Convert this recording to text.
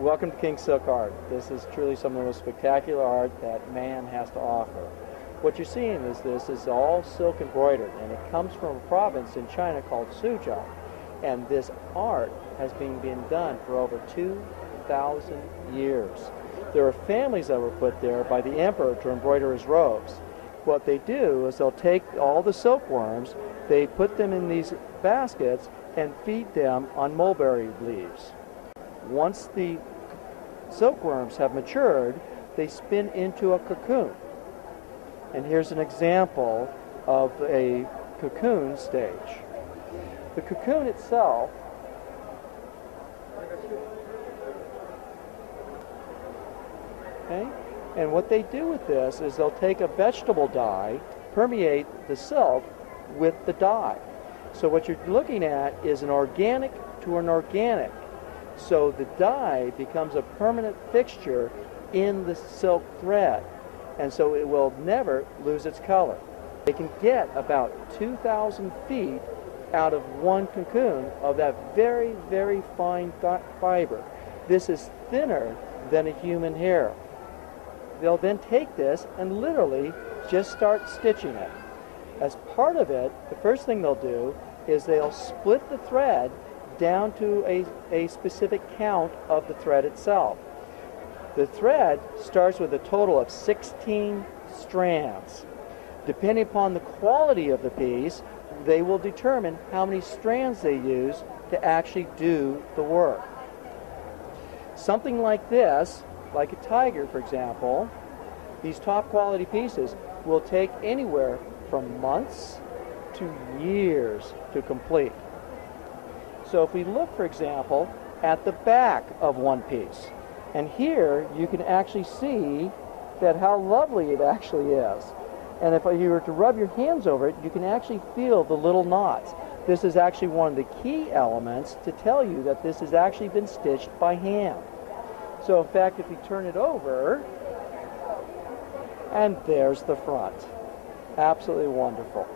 Welcome to King Silk Art. This is truly some of the most spectacular art that man has to offer. What you're seeing is this is all silk embroidered, and it comes from a province in China called Suzhou. And this art has been done for over 2,000 years. There are families that were put there by the emperor to embroider his robes. What they do is they'll take all the silkworms, they put them in these baskets and feed them on mulberry leaves. Once the silkworms have matured, they spin into a cocoon. And here's an example of a cocoon stage. The cocoon itself and what they do with this is they'll take a vegetable dye, permeate the silk with the dye. So what you're looking at is an organic to an organic. So the dye becomes a permanent fixture in the silk thread, and so it will never lose its color. They can get about 2,000 feet out of one cocoon of that very, very fine fiber. This is thinner than a human hair. They'll then take this and literally just start stitching it. As part of it, the first thing they'll do is they'll split the thread down to a specific count of the thread itself. The thread starts with a total of 16 strands. Depending upon the quality of the piece, they will determine how many strands they use to actually do the work. Something like this, like a tiger for example, these top quality pieces will take anywhere from months to years to complete. So if we look, for example, at the back of one piece, and here you can actually see that how lovely it actually is. And if you were to rub your hands over it, you can actually feel the little knots. This is actually one of the key elements to tell you that this has actually been stitched by hand. So in fact, if you turn it over, and there's the front. Absolutely wonderful.